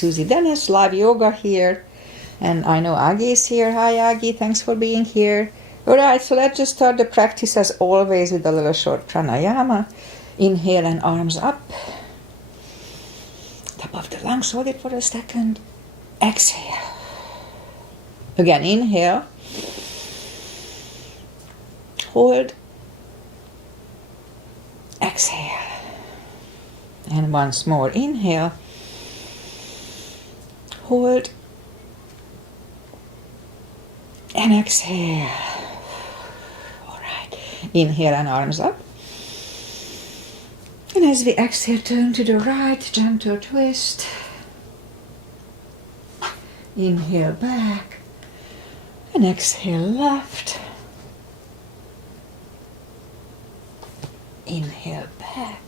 Susie Dennis, live yoga here. And I know Aggie is here. Hi Aggie, thanks for being here. Alright, so let's just start the practice as always with a little short pranayama. Inhale and arms up. Top of the lungs, hold it for a second. Exhale. Again, inhale. Hold. Exhale. And once more, inhale. Hold. And exhale. Alright. Inhale and arms up. And as we exhale, turn to the right, gentle twist. Inhale back. And exhale left. Inhale back.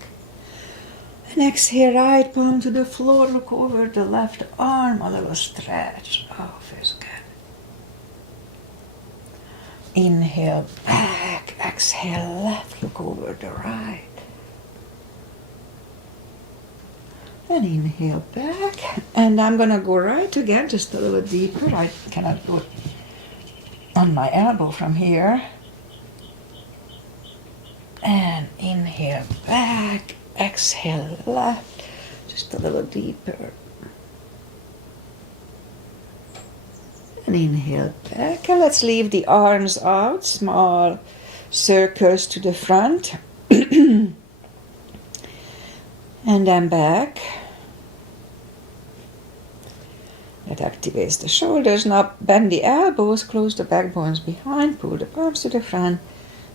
And exhale, right palm to the floor. Look over the left arm. A little stretch. Oh, feels good. Inhale back. Exhale left. Look over the right. And inhale back. And I'm going to go right again, just a little deeper. I cannot go on my elbow from here. And inhale back. Exhale left, just a little deeper. And inhale back. And let's leave the arms out, small circles to the front. And then back. That activates the shoulders. Now bend the elbows, close the back bones behind, pull the palms to the front.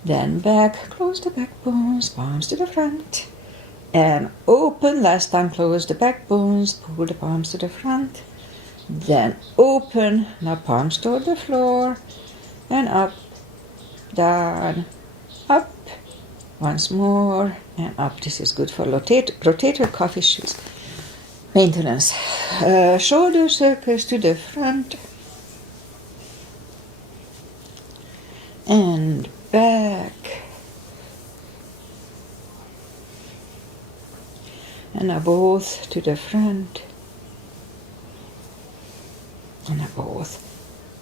Then back, close the back bones, palms to the front. And open, last time close the back bones, pull the palms to the front. Then open, now palms toward the floor. And up, down, up. Once more, and up. This is good for rotator cuff issues. Maintenance. Shoulder circles to the front. And back. And now both to the front. And now both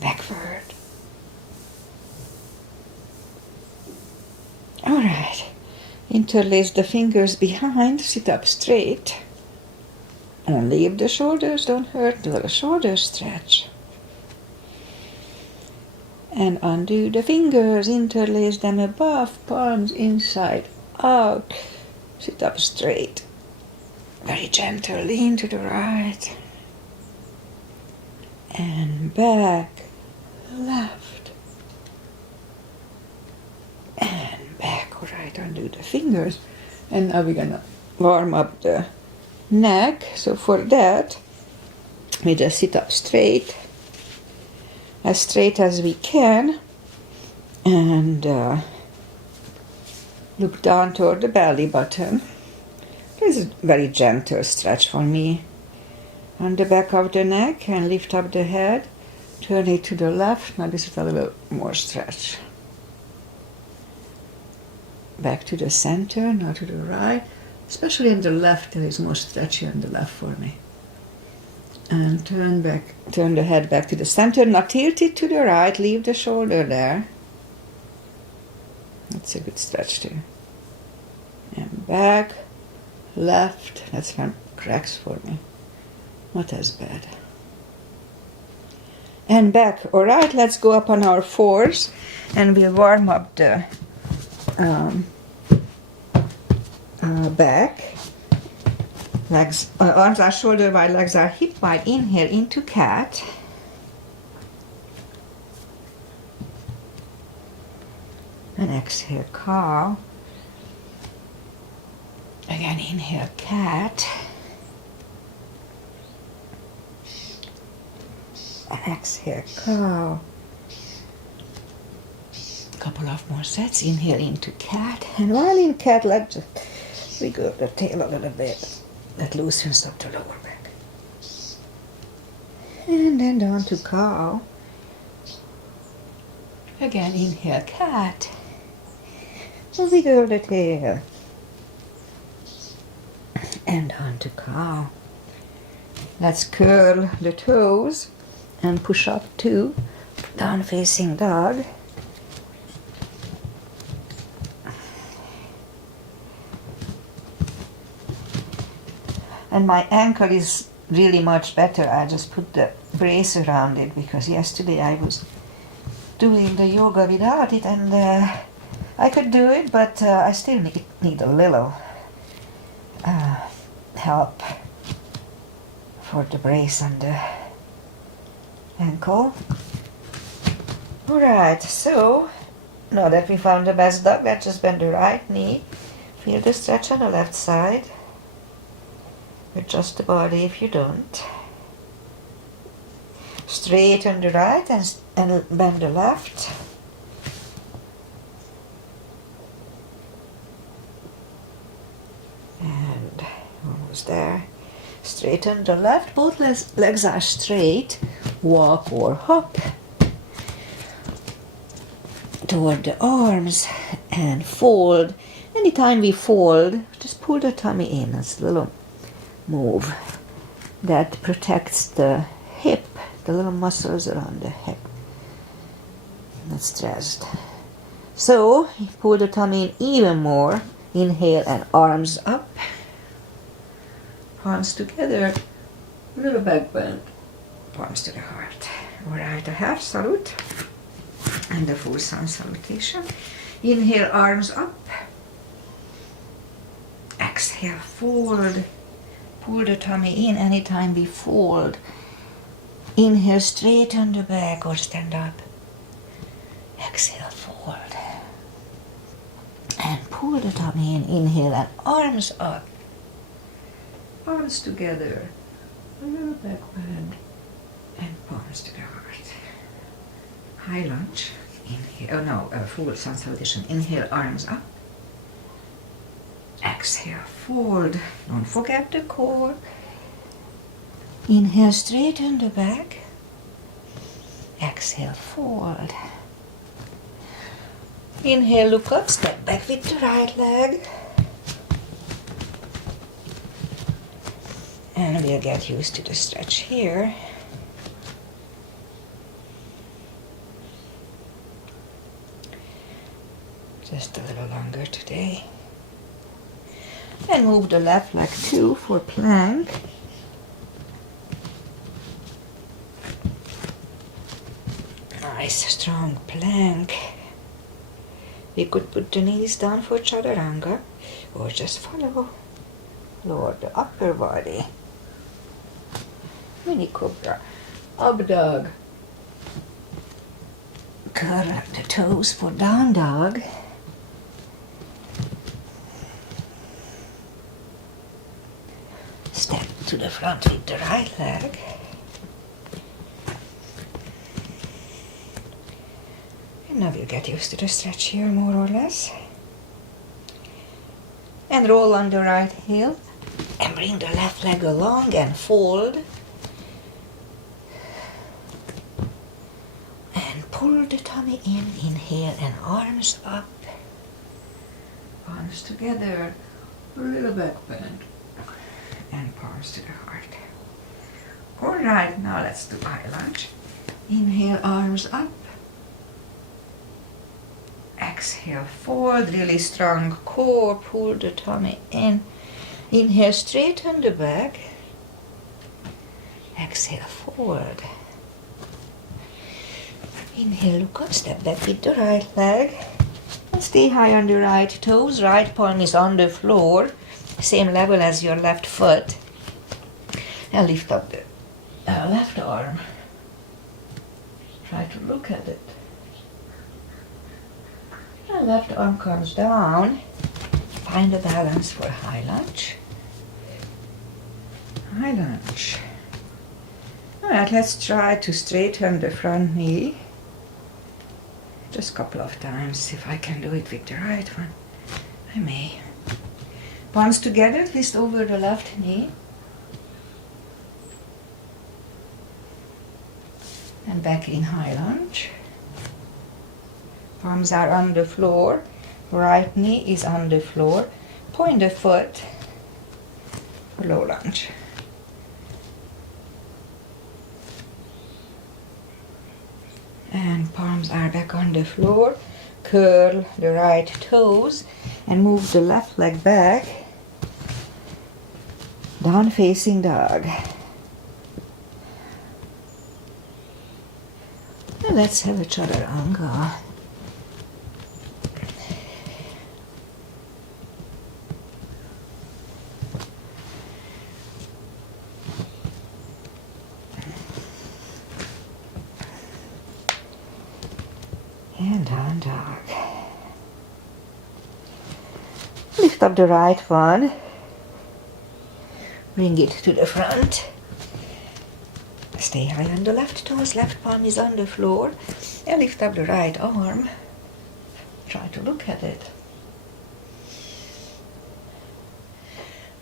backward. Alright. Interlace the fingers behind, sit up straight. Only if the shoulders don't hurt, do a little shoulder stretch. And undo the fingers, interlace them above, palms inside out. Sit up straight. Very gentle, lean to the right. And back, left. And back, all right, undo the fingers. And now we're gonna warm up the neck. So for that, we just sit up straight as we can, and look down toward the belly button. This is a very gentle stretch for me. On the back of the neck, and lift up the head, turn it to the left. Now this is a little more stretch. Back to the center, now to the right. Especially in the left, there is more stretchy on the left for me. And turn the head back to the center. Now tilt it to the right, leave the shoulder there. That's a good stretch too. And back, left, that's when cracks for me. Not as bad. And back, alright, let's go up on our fours and we'll warm up the back. Legs, arms are shoulder wide, legs are hip wide. Inhale into cat. And exhale, cow. Again, inhale, cat. And exhale, cow. A couple of more sets. Inhale into cat. And while in cat, let's just wiggle the tail a little bit. That loosens up the lower back. And then down to cow. Again, inhale, cat. Wiggle the tail. And on to cow. Let's curl the toes and push up to down facing dog. And my ankle is really much better. I just put the brace around it because yesterday I was doing the yoga without it, and I could do it, but I still need a little help for the brace on the ankle. Alright, so now that we found the best dog, let's just bend the right knee. Feel the stretch on the left side. Adjust the body if you don't. Straighten the right and bend the left. And almost there. Straighten the left. Both legs are straight. Walk or hop toward the arms and fold. Anytime we fold, just pull the tummy in. It's a little move that protects the hip, the little muscles around the hip. Not stressed. So pull the tummy in even more. Inhale and arms up. Palms together. Little back bend. Palms to the heart. Alright, a half salute and the full sun salutation. Inhale, arms up. Exhale, fold. Pull the tummy in anytime we fold. Inhale, straighten the back or stand up. Exhale, fold. And pull the tummy in. Inhale and arms up. Palms together. A little back bend. And palms to the heart. High lunge. Inhale, full sun salutation. Inhale, arms up. Exhale, fold. Don't forget the core. Inhale, straighten the back. Exhale, fold. Inhale, look up, step back with the right leg. And we'll get used to the stretch here. Just a little longer today. And move the left leg too for plank. Nice strong plank. We could put the knees down for chaturanga or just follow. Lower the upper body. Mini cobra. Up dog. Curl the toes for down dog. Step to the front with the right leg. And now we'll get used to the stretch here more or less. And roll on the right heel. And bring the left leg along and fold. And pull the tummy in. Inhale and arms up. Palms together. A little back bend. And palms to the heart. Alright, now let's do high lunge. Inhale, arms up. Exhale, fold, really strong core, pull the tummy in. Inhale, straighten the back. Exhale, forward. Inhale, look up, step back with the right leg. And stay high on the right toes. Right palm is on the floor. Same level as your left foot. And lift up the left arm. Try to look at it. And left arm comes down. Find a balance for high lunge. High lunge. Alright, let's try to straighten the front knee. Just a couple of times. If I can do it with the right one, I may. Palms together, twist over the left knee. And back in high lunge. Palms are on the floor. Right knee is on the floor. Point the foot for low lunge. Palms are back on the floor. Curl the right toes and move the left leg back. Down facing dog. And let's have a chaturanga. And down dog. Lift up the right one. Bring it to the front. Stay high on the left toes, left palm is on the floor. And lift up the right arm. Try to look at it.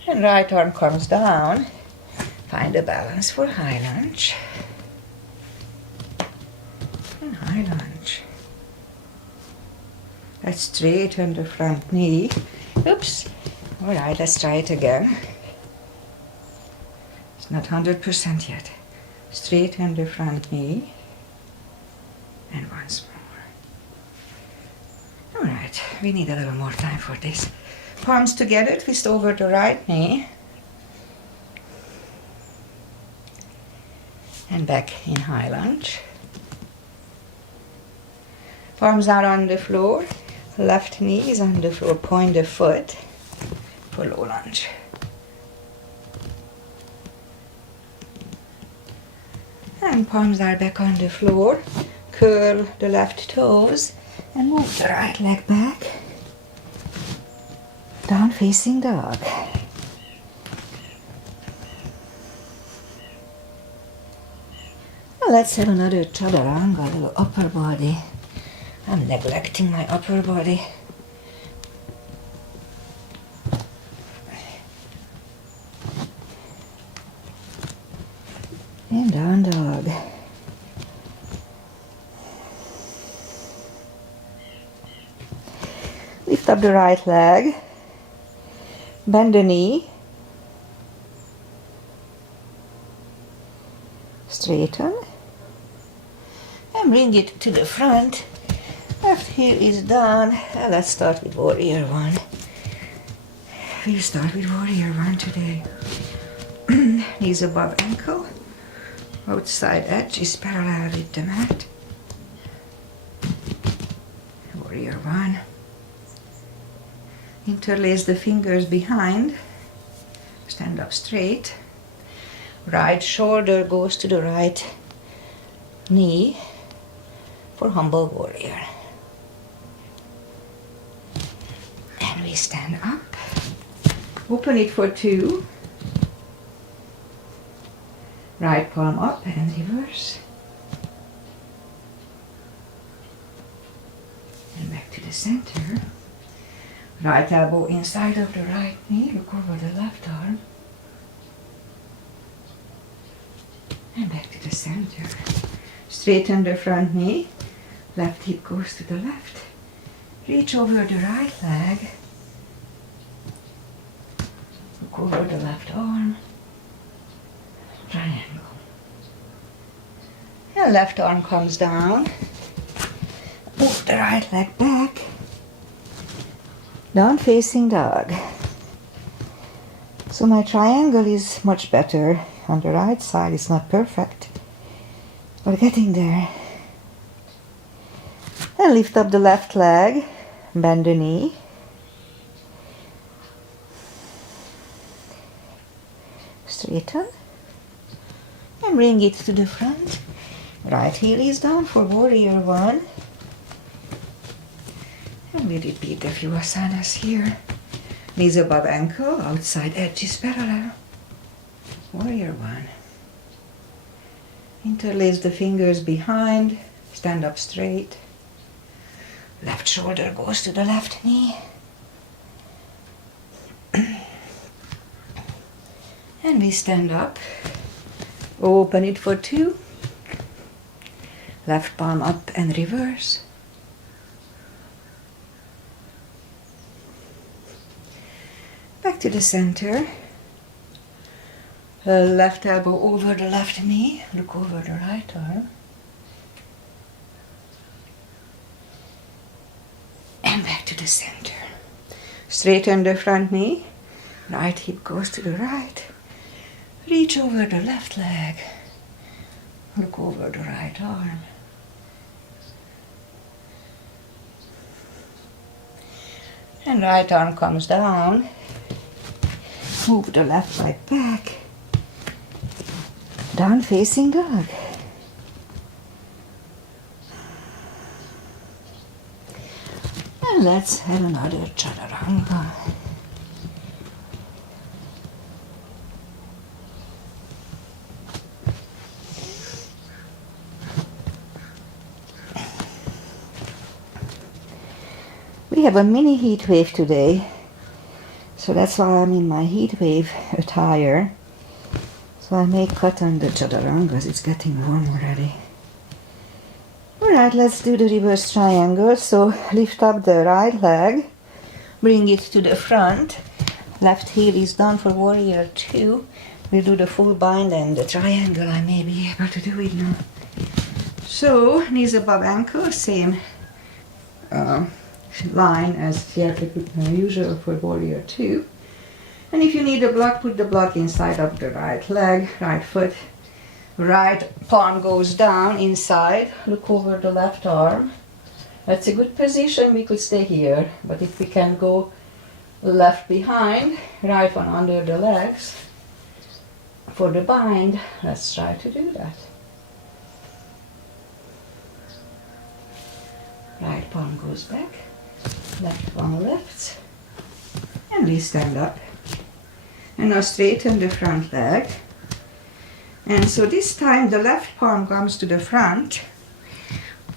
And right arm comes down. Find a balance for high lunge. And high lunge. Let's straighten the front knee. Oops. All right, let's try it again. It's not 100% yet. Straighten the front knee. And once more. All right, we need a little more time for this. Palms together, twist over the right knee. And back in high lunge. Palms are on the floor. Left knee is on the floor. Point the foot for low lunge. And palms are back on the floor. Curl the left toes and move the right leg back. Down facing dog. Now let's have another chaturanga, a little upper body. I'm neglecting my upper body. And down dog. Lift up the right leg. Bend the knee. Straighten. And bring it to the front. Left heel is down. Let's start with warrior one. We'll start with warrior one today. Knees above ankle. Outside edge is parallel with the mat. Warrior one. Interlace the fingers behind. Stand up straight. Right shoulder goes to the right knee for humble warrior. And we stand up. Open it for two. Right palm up and reverse. And back to the center. Right elbow inside of the right knee. Look over the left arm. And back to the center. Straighten the front knee. Left hip goes to the left. Reach over the right leg. Look over the left arm. Triangle. And left arm comes down. Move the right leg back. Down facing dog. So my triangle is much better. On the right side, it's not perfect. We're getting there. And lift up the left leg. Bend the knee. Straighten. And bring it to the front. Right heel is down for warrior one. And we repeat a few asanas here. Knees above ankle, outside edge is parallel. Warrior one. Interlace the fingers behind. Stand up straight. Left shoulder goes to the left knee. And we stand up. Open it for two. Left palm up and reverse. Back to the center. Left elbow over the left knee. Look over the right arm. the center. Straighten the front knee. Right hip goes to the right. Reach over the left leg. Look over the right arm. And right arm comes down. Move the left leg back. Down facing dog. And let's have another chaturanga. We have a mini heat wave today, so that's why I'm in my heat wave attire. So I may cut on the chaturangas, it's getting warm already. Alright, let's do the reverse triangle. So lift up the right leg, bring it to the front. Left heel is done for warrior 2. We'll do the full bind and the triangle. I may be able to do it now. So knees above ankle, same line as usual for warrior 2. And if you need a block, put the block inside of the right leg, right foot. Right palm goes down inside. Look over the left arm. That's a good position. We could stay here, but if we can go left behind, right one under the legs for the bind, let's try to do that. Right palm goes back, left one lifts, and we stand up. And now straighten the front leg. And so this time the left palm comes to the front,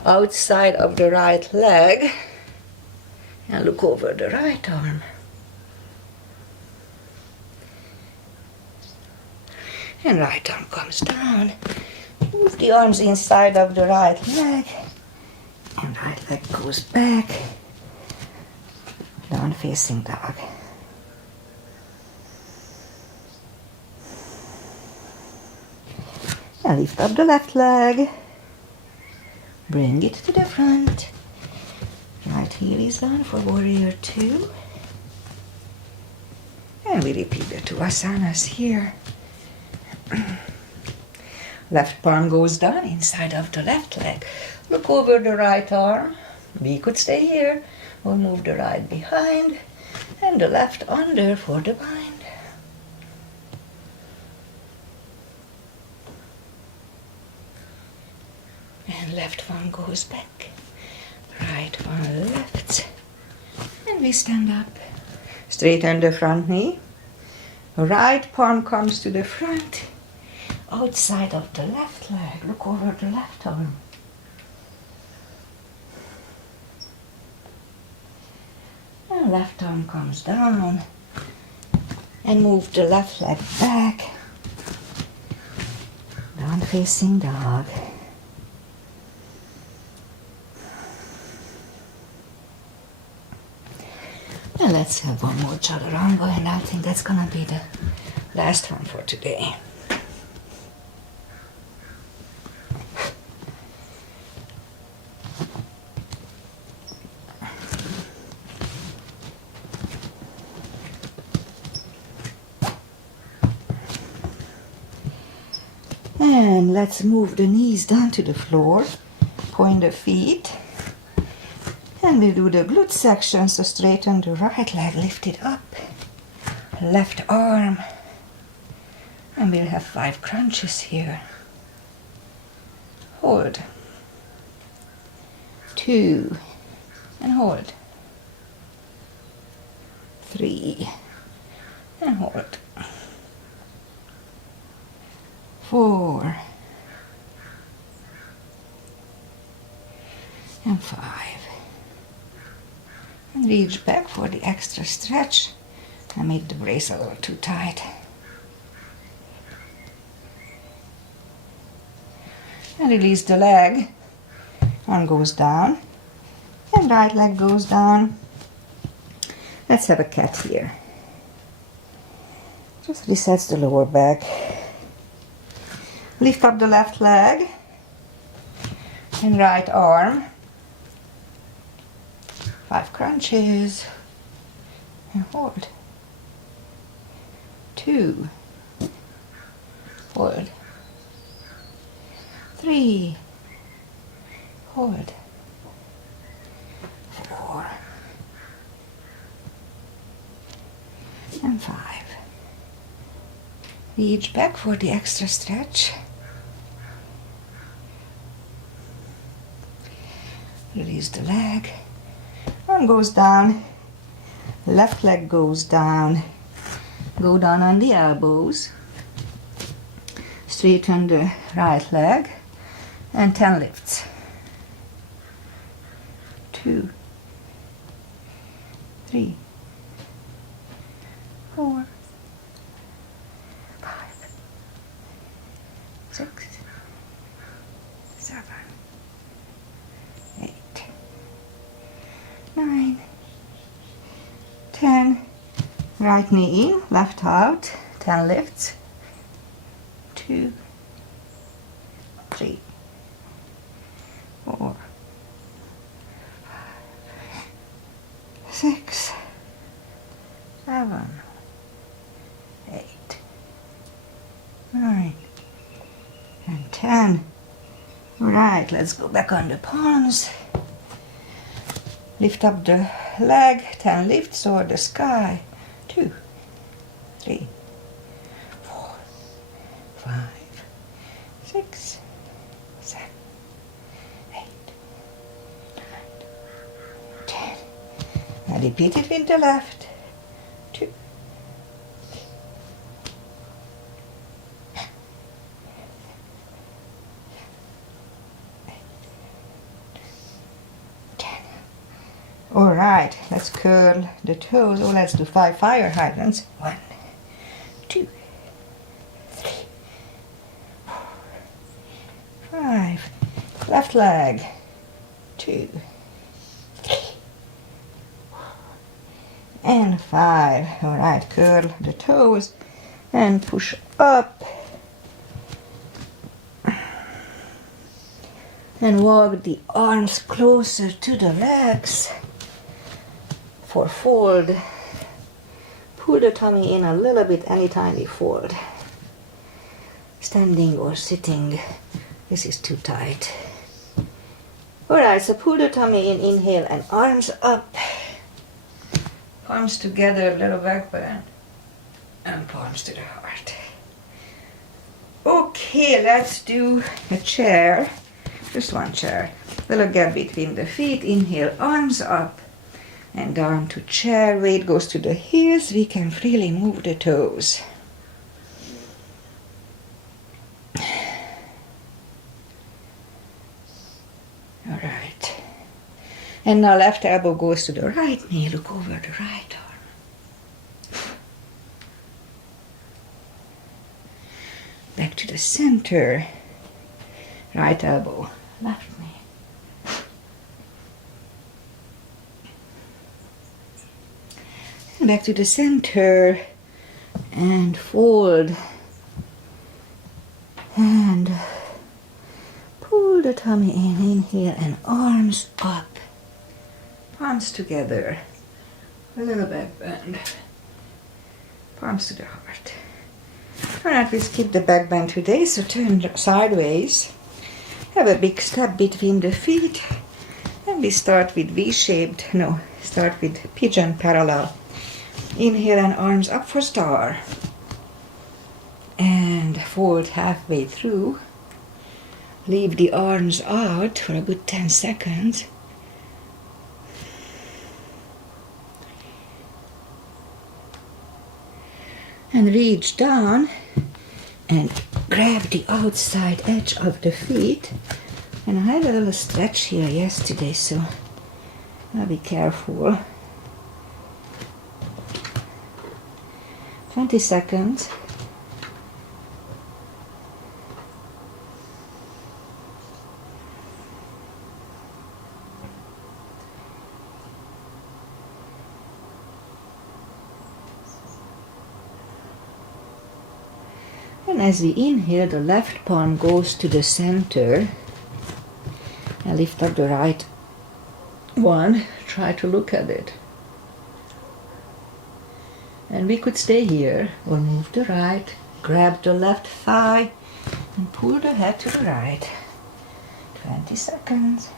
outside of the right leg, and look over the right arm. And right arm comes down. Move the arms inside of the right leg, and right leg goes back, down facing dog. And lift up the left leg, bring it to the front. Right heel is down for warrior 2. And we repeat the 2 asanas here. Left palm goes down inside of the left leg. Look over the right arm. We could stay here. We'll move the right behind and the left under for the bind. And left one goes back, right one left, and we stand up. Straighten the front knee. Right palm comes to the front, outside of the left leg. Look over the left arm. And left arm comes down, and move the left leg back, down facing dog. And let's have one more chaturanga, and I think that's gonna be the last one for today. And let's move the knees down to the floor, point the feet. And we'll do the glute section, so straighten the right leg, lift it up, left arm, and we'll have 5 crunches here. Hold, 2, and hold, 3, and hold, 4, and 5. And reach back for the extra stretch. I made the brace a little too tight. And release the leg. One goes down, and right leg goes down. Let's have a cat here. Just resets the lower back. Lift up the left leg and right arm. 5 crunches. And hold. 2. Hold. 3. Hold. 4. And 5. Reach back for the extra stretch. Release the leg. Arm goes down. Left leg goes down. Go down on the elbows. Straighten the right leg. And 10 lifts. 2, 3, 4, 5, 6, 7, 8, 9, 10. Right knee in, left out. 10 lifts. 2, 3, 4, 6, 7, 8, 9, and 10. Right, let's go back on the palms. Lift up the leg, 10 lifts or the sky. 2, 3, 4, 5, 6, 7, 8, 9, 10. And repeat it with the left. 2, 10. All right, let's curl the toes. Oh, let's do 5 fire hydrants. 1, 2, 3, 4, 5. Left leg. 2, 3, 4, and 5. All right, curl the toes and push up. And walk the arms closer to the legs for fold. Pull the tummy in a little bit anytime you fold. Standing or sitting, this is too tight. Alright, so pull the tummy in, inhale, and arms up. Palms together, little back bend, and palms to the heart. Okay, let's do a chair. Just one chair. Little gap between the feet. Inhale, arms up and down to chair. Weight goes to the heels. We can freely move the toes. All right. And now left elbow goes to the right knee. Look over the right arm. Back to the center. Right elbow, left knee. And back to the center and fold. And pull the tummy in, inhale, and arms up. Palms together. A little back bend. Palms to the heart. Alright, we skip the back bend today, so turn sideways. Have a big step between the feet, and we start with start with pigeon parallel. Inhale and arms up for star. And fold halfway through. Leave the arms out for a good 10 seconds. And reach down and grab the outside edge of the feet. And I had a little stretch here yesterday, so I'll be careful. 20 seconds. And as we inhale, the left palm goes to the center. And lift up the right one. try to look at it. And we could stay here or move the right, grab the left thigh and pull the head to the right. 20 seconds.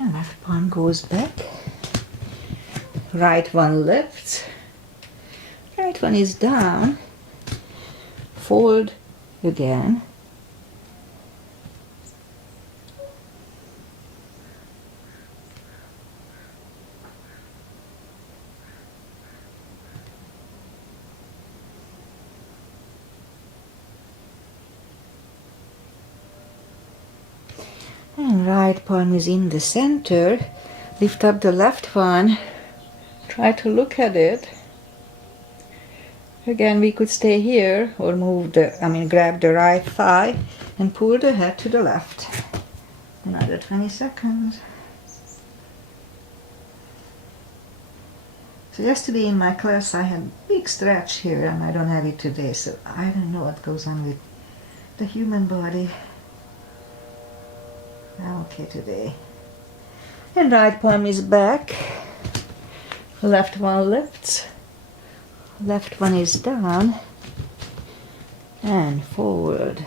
And left palm goes back. Right one lifts. Right one is down. Fold again. And right palm is in the center. Lift up the left one. Try to look at it. Again, we could stay here or grab the right thigh and pull the head to the left. Another 20 seconds. So yesterday in my class I had a big stretch here and I don't have it today, so I don't know what goes on with the human body. I'm okay today. And right palm is back. Left one lifts. Left one is down. And forward.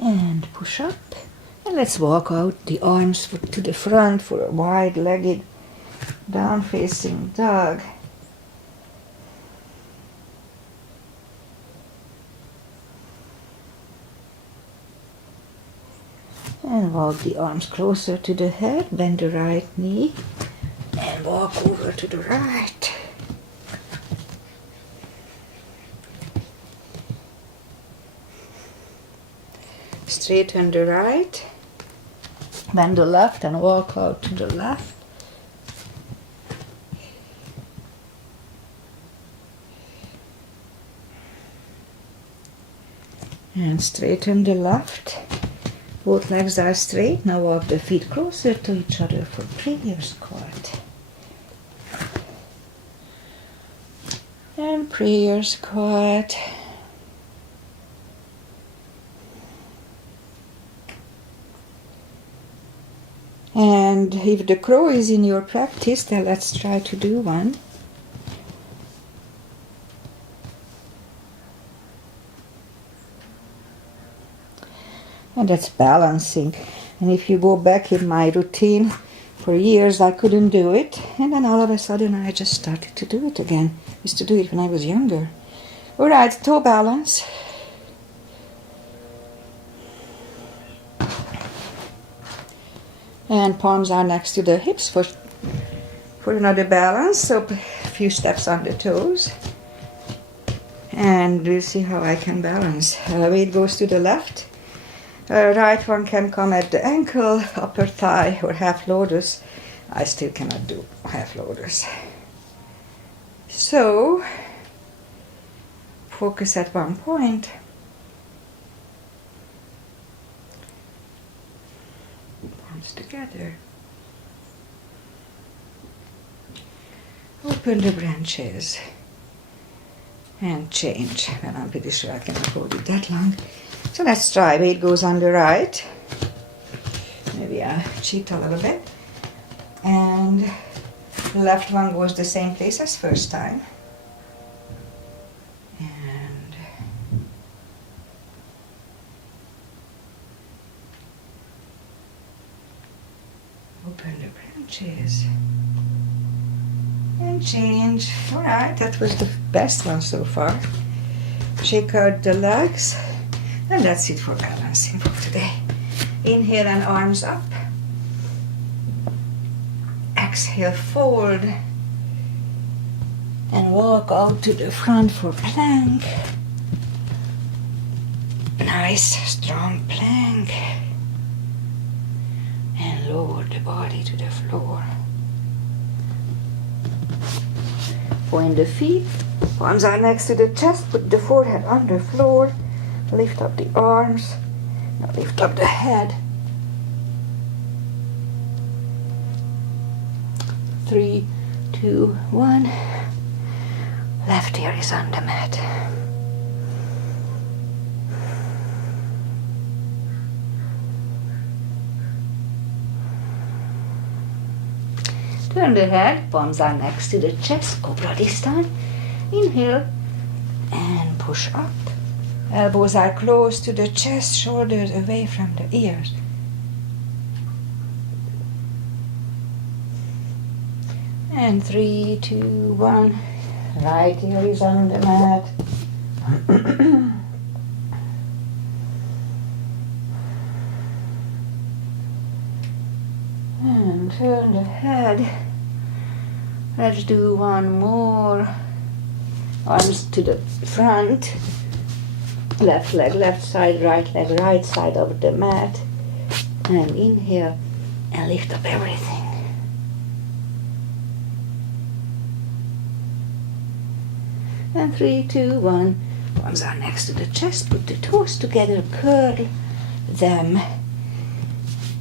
And push up. And let's walk out the arms to the front for a wide-legged down-facing dog. And walk the arms closer to the head, bend the right knee, and walk over to the right. Straighten the right, bend the left and walk out to the left. And straighten the left. Both legs are straight. Now walk the feet closer to each other for prayer squat. And prayer squat. And if the crow is in your practice, then let's try to do one. And that's balancing. And if you go back in my routine, for years I couldn't do it. And then all of a sudden I just started to do it again. I used to do it when I was younger. Alright, toe balance. And palms are next to the hips for another balance. So a few steps on the toes. And we'll see how I can balance. Weight goes to the left. Right one can come at the ankle, upper thigh, or half lotus. I still cannot do half lotus. So, focus at one point. Palms together. Open the branches. And change. And I'm pretty sure I cannot hold it that long. So let's try. Weight goes on the right. Maybe I'll cheat a little bit. And the left one goes the same place as first time. And open the branches. And change. Alright, that was the best one so far. Shake out the legs. And that's it for balancing for today. Inhale and arms up. Exhale, fold. And walk out to the front for plank. Nice, strong plank. And lower the body to the floor. Point the feet. Palms are next to the chest. Put the forehead on the floor. Lift up the arms. Now lift up the head. 3, 2, 1. Left ear is on the mat. Turn the head, palms are next to the chest, cobra this time. Inhale and push up. Elbows are close to the chest, shoulders away from the ears. And 3, 2, 1. Right ear is on the mat. And turn the head. Let's do one more. Arms to the front. Left leg, left side, right leg, right side of the mat. And inhale and lift up everything. And 3, 2, 1. Arms are next to the chest. Put the toes together, curl them.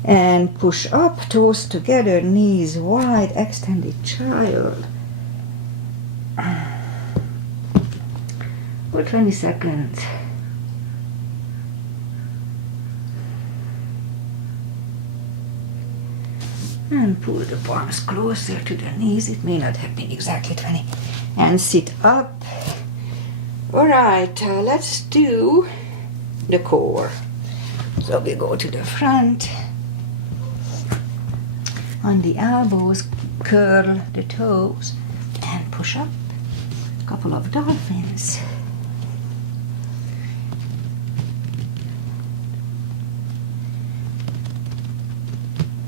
And push up, toes together, knees wide, extended child. For 20 seconds. And pull the palms closer to the knees. It may not have been exactly 20. And sit up. Alright, let's do the core. So we go to the front. On the elbows, curl the toes and push up. A couple of dolphins.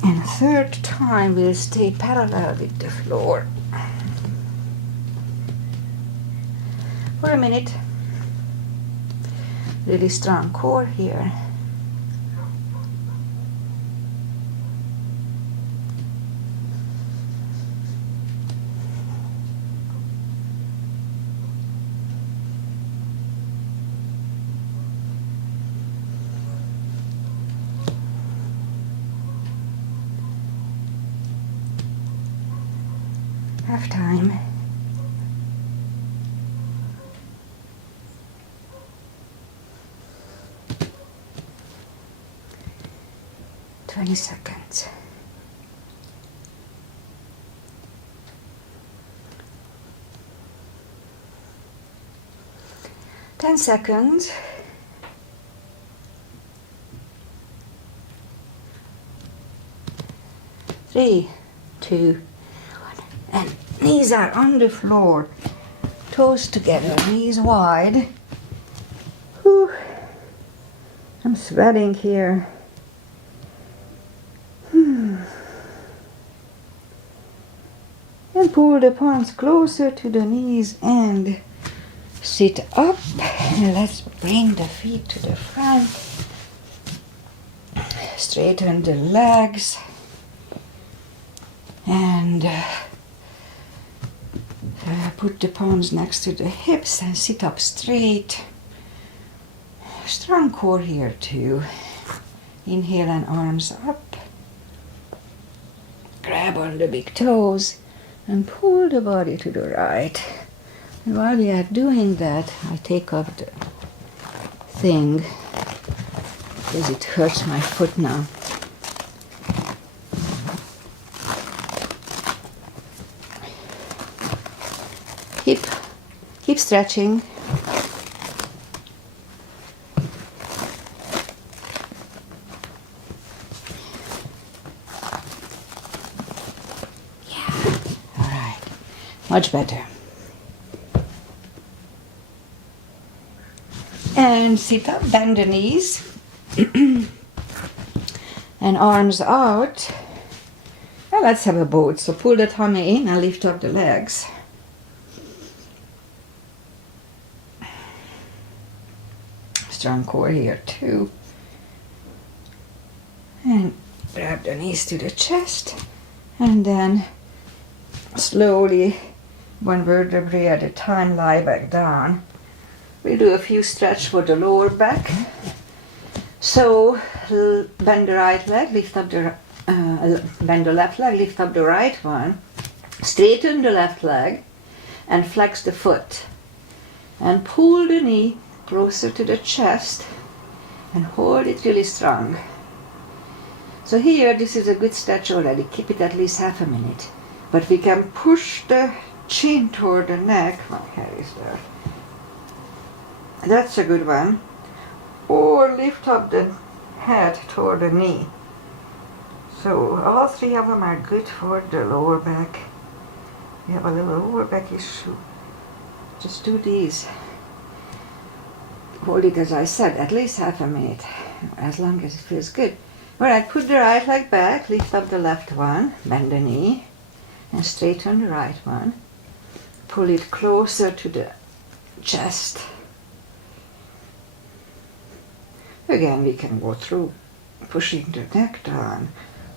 And third time we'll stay parallel with the floor. For a minute. Really strong core here. Half time. Twenty seconds. Ten seconds. Three, 2, 1. And knees are on the floor. Toes together, knees wide. Whew. I'm sweating here. And pull the palms closer to the knees and sit up. And let's bring the feet to the front. Straighten the legs. And put the palms next to the hips and sit up straight. Strong core here too. Inhale and arms up. Grab on the big toes and pull the body to the right. And while we are doing that, I take off the thing because it hurts my foot now. Keep stretching. Much better. And sit up, bend the knees. And arms out. Now let's have a boat. So pull the tummy in and lift up the legs. Strong core here too. And grab the knees to the chest. And then slowly, one vertebrae at a time, lie back down. We'll do a few stretch for the lower back. So bend the right leg, lift up the bend the left leg, lift up the right one, straighten the left leg and flex the foot and pull the knee closer to the chest and hold it really strong. So here, this is a good stretch already. Keep it at least half a minute. But we can push the chin toward the neck. My hair is there. That's a good one. Or lift up the head toward the knee. So all three of them are good for the lower back. You have a little lower back issue. Just do these. Hold it, as I said, at least half a minute, as long as it feels good. Alright, put the right leg back, lift up the left one, bend the knee, and straighten the right one. Pull it closer to the chest. Again, we can go through pushing the neck down,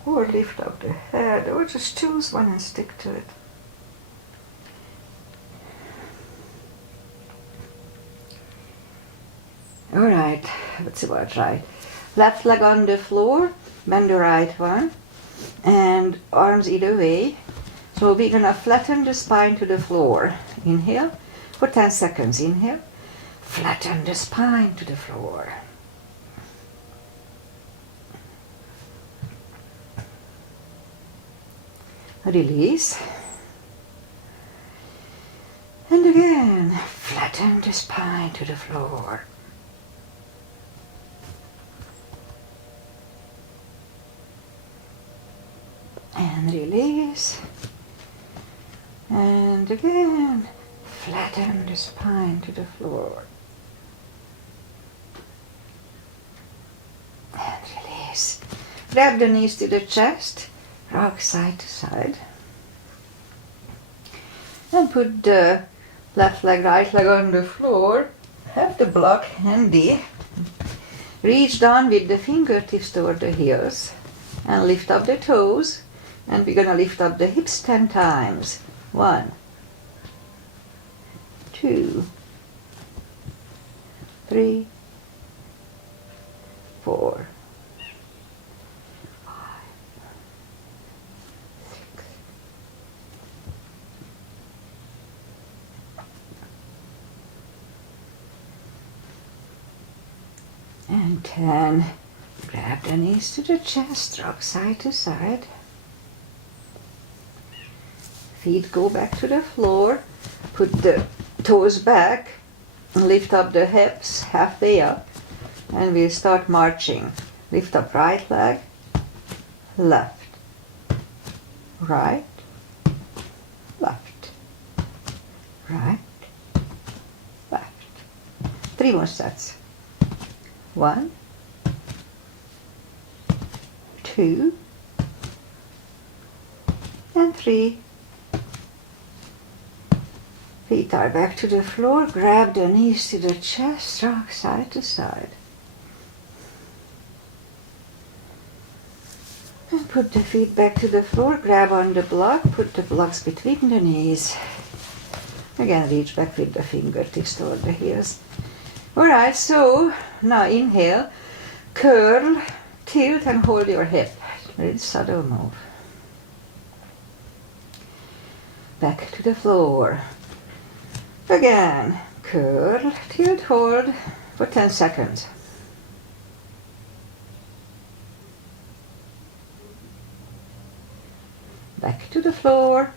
or lift up the head, or just choose one and stick to it. Alright, that's about right. Left leg on the floor, bend the right one, and arms either way. So we're gonna flatten the spine to the floor. Inhale, for 10 seconds. Inhale, flatten the spine to the floor. Release. And again, flatten the spine to the floor. And release. And again, flatten the spine to the floor. And release. Grab the knees to the chest, rock side to side. And put the left leg, right leg on the floor. Have the block handy. Reach down with the fingertips toward the heels. And lift up the toes. And we're gonna lift up the hips 10 times. 1, 2, 3, 4, 5, 6. And 10. Grab the knees to the chest, rock side to side. Feet go back to the floor. Put the toes back. Lift up the hips halfway up. And we'll start marching. Lift up right leg, left, right, left, right, left. 3 more sets. 1, 2, and 3. Feet are back to the floor. Grab the knees to the chest, rock side to side. And put the feet back to the floor. Grab on the block. Put the blocks between the knees. Again, reach back with the fingertips toward the heels. Alright, so now inhale, curl, tilt and hold your hip. Really subtle move. Back to the floor. Again, curl, tilt, hold for 10 seconds. Back to the floor.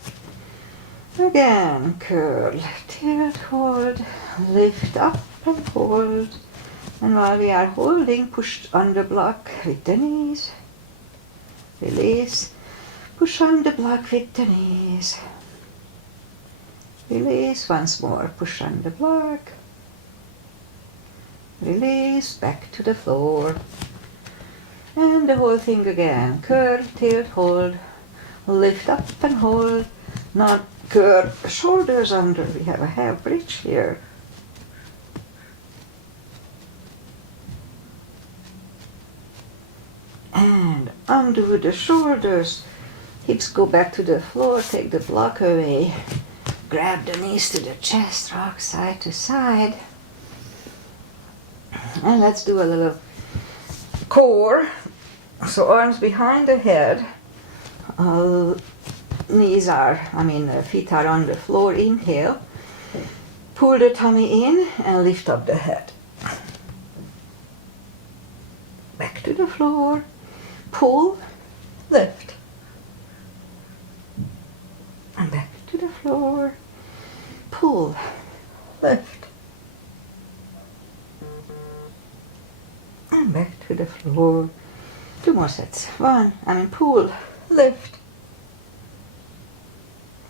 Again, curl, tilt, hold, lift up and hold. And while we are holding, push on the block with the knees. Release, push on the block with the knees. Release, once more, push on the block. Release, back to the floor. And the whole thing again. Curl, tilt, hold, lift up and hold. Now curl shoulders under. We have a half bridge here. And undo the shoulders. Hips go back to the floor, take the block away. Grab the knees to the chest, rock side to side. And let's do a little core. So arms behind the head. Feet are on the floor. Inhale. Pull the tummy in and lift up the head. Back to the floor. Pull, lift. And back to the floor. Pull, lift. And back to the floor. 2 more sets. Pull, lift.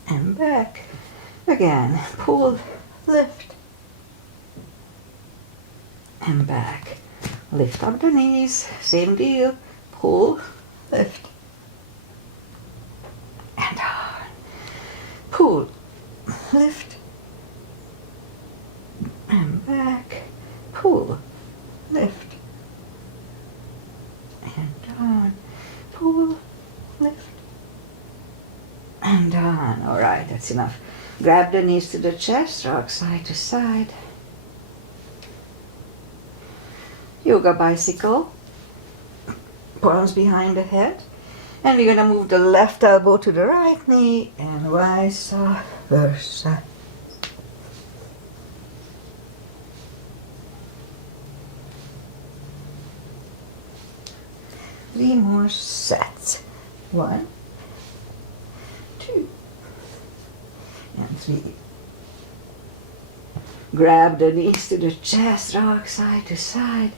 And back. Again. Pull, lift. And back. Lift up the knees. Same deal. Pull, lift. And down. Pull, lift. And back. Pull, lift. And down. Pull, lift. And down. Alright, that's enough. Grab the knees to the chest, rock side to side. Yoga bicycle. Palms behind the head. And we're going to move the left elbow to the right knee and vice versa. Three more sets. 1, 2, and 3. Grab the knees to the chest, rock side to side.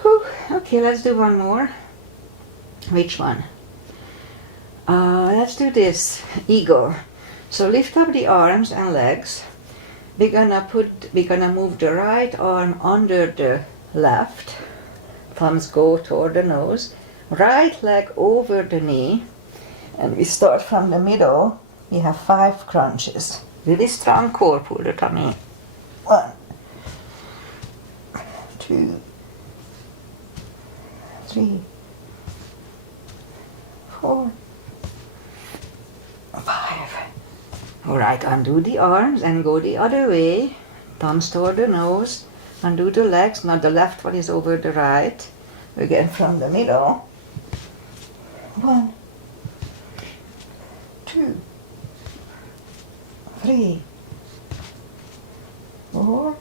Whew. Okay, let's do one more. Which one? Let's do this eagle. So lift up the arms and legs. We're gonna move the right arm under the left. Thumbs go toward the nose. Right leg over the knee. And we start from the middle. We have 5 crunches. Really strong core. Pull the tummy. 1, 2, 3, 4, 5. Alright, undo the arms and go the other way. Thumbs toward the nose. Undo the legs. Now the left one is over the right. Again from the middle. 1, 2, 3, 4,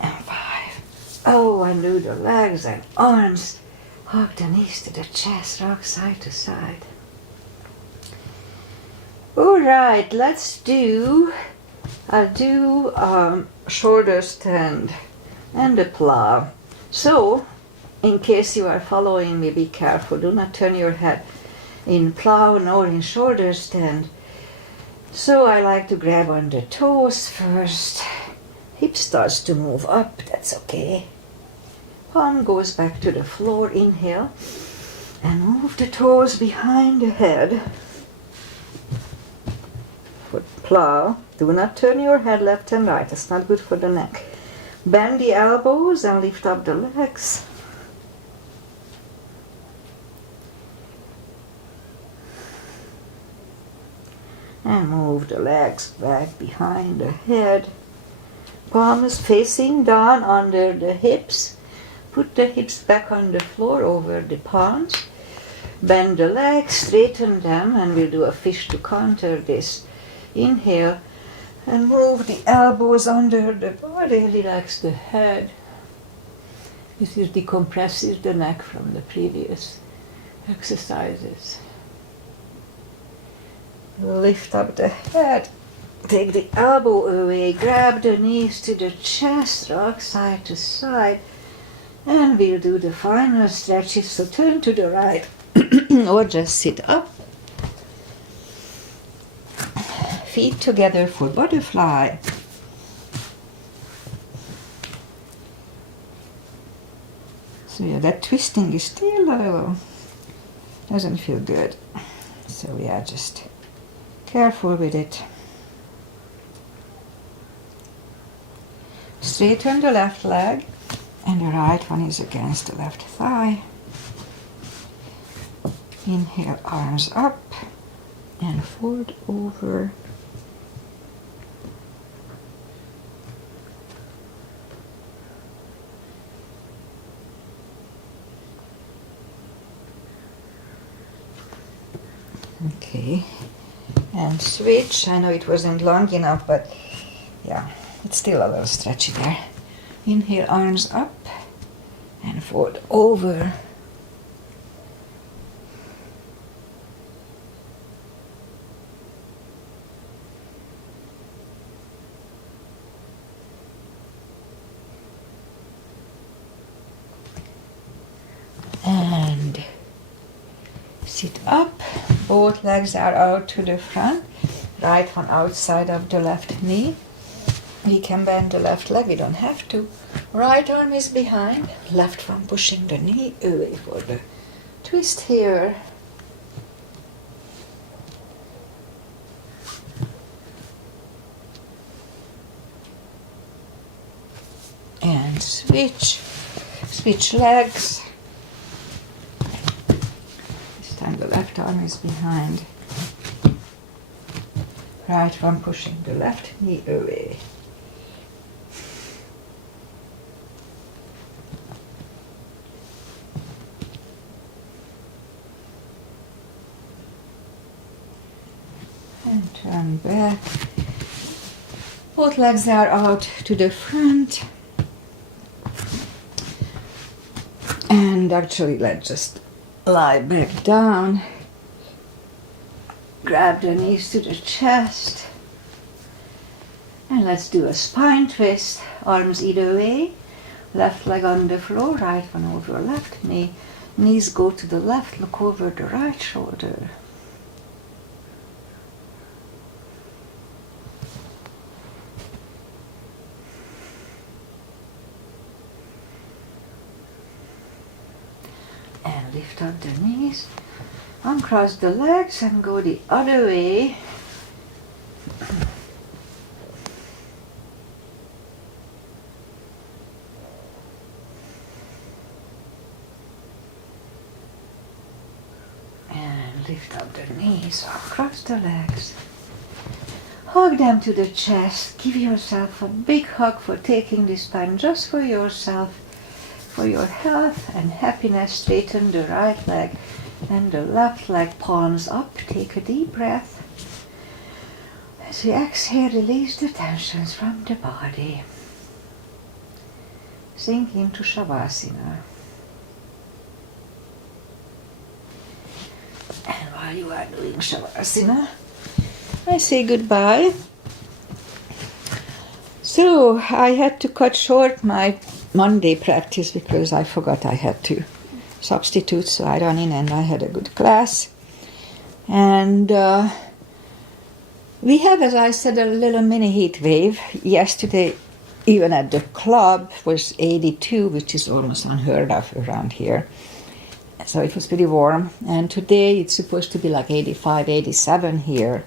and 5. Oh, undo the legs and arms. Hug the knees to the chest, rock side to side. Alright, I'll do shoulder stand and a plow. So, in case you are following me, be careful. Do not turn your head in plow nor in shoulder stand. So I like to grab on the toes first. Hip starts to move up, that's okay. Palm goes back to the floor, inhale. And move the toes behind the head. Foot plow. Do not turn your head left and right, that's not good for the neck. Bend the elbows and lift up the legs. And move the legs back behind the head. Palms facing down under the hips. Put the hips back on the floor over the palms. Bend the legs, straighten them, and we'll do a fish to counter this. Inhale and move the elbows under the body. Relax the head. This decompresses the neck from the previous exercises. Lift up the head, take the elbow away, grab the knees to the chest, rock side to side, and we'll do the final stretches. So turn to the right or just sit up. Feet together for butterfly. So yeah, that twisting is still doesn't feel good. So yeah, just careful with it. Straighten the left leg and the right one is against the left thigh. Inhale, arms up and fold over. Okay. And switch. I know it wasn't long enough, but yeah, it's still a little stretchy there. Inhale, arms up and fold over. And sit up. Both legs are out to the front. Right one outside of the left knee. We can bend the left leg, we don't have to. Right arm is behind, left one pushing the knee away for the twist here. And switch legs. This time the left arm is behind. Right one pushing the left knee away. And turn back. Both legs are out to the front. And actually, let's just lie back down. Grab the knees to the chest. And let's do a spine twist. Arms either way. Left leg on the floor, right one over left knee. Knees go to the left, look over the right shoulder. And lift up the knees. Uncross the legs and go the other way. And lift up the knees, uncross the legs. Hug them to the chest. Give yourself a big hug for taking this time just for yourself, for your health and happiness. Straighten the right leg and the left leg, palms up. Take a deep breath. As we exhale, release the tensions from the body. Sink into Shavasana. And while you are doing Shavasana, I say goodbye. So I had to cut short my Monday practice because I forgot I had to substitute, so I ran in and I had a good class. And we had, as I said, a little mini heat wave. Yesterday, even at the club, was 82, which is almost unheard of around here. So it was pretty warm. And today it's supposed to be like 85, 87 here.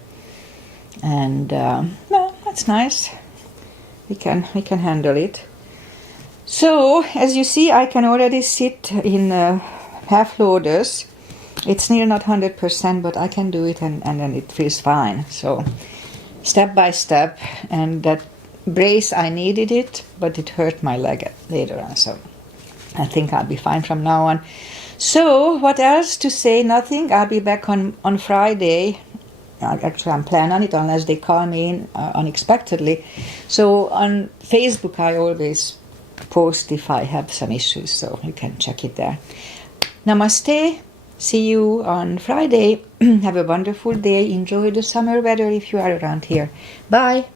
And well, that's nice. We can handle it. So, as you see, I can already sit in half lotus. It's near not 100%, but I can do it and then it feels fine. So, step by step. And that brace, I needed it, but it hurt my leg later on. So, I think I'll be fine from now on. So, what else to say? Nothing. I'll be back on Friday. Actually, I'm planning on it unless they call me in unexpectedly. So, on Facebook, I always post if I have some issues, so you can check it there. Namaste. See you on Friday. Have a wonderful day. Enjoy the summer weather if you are around here. Bye.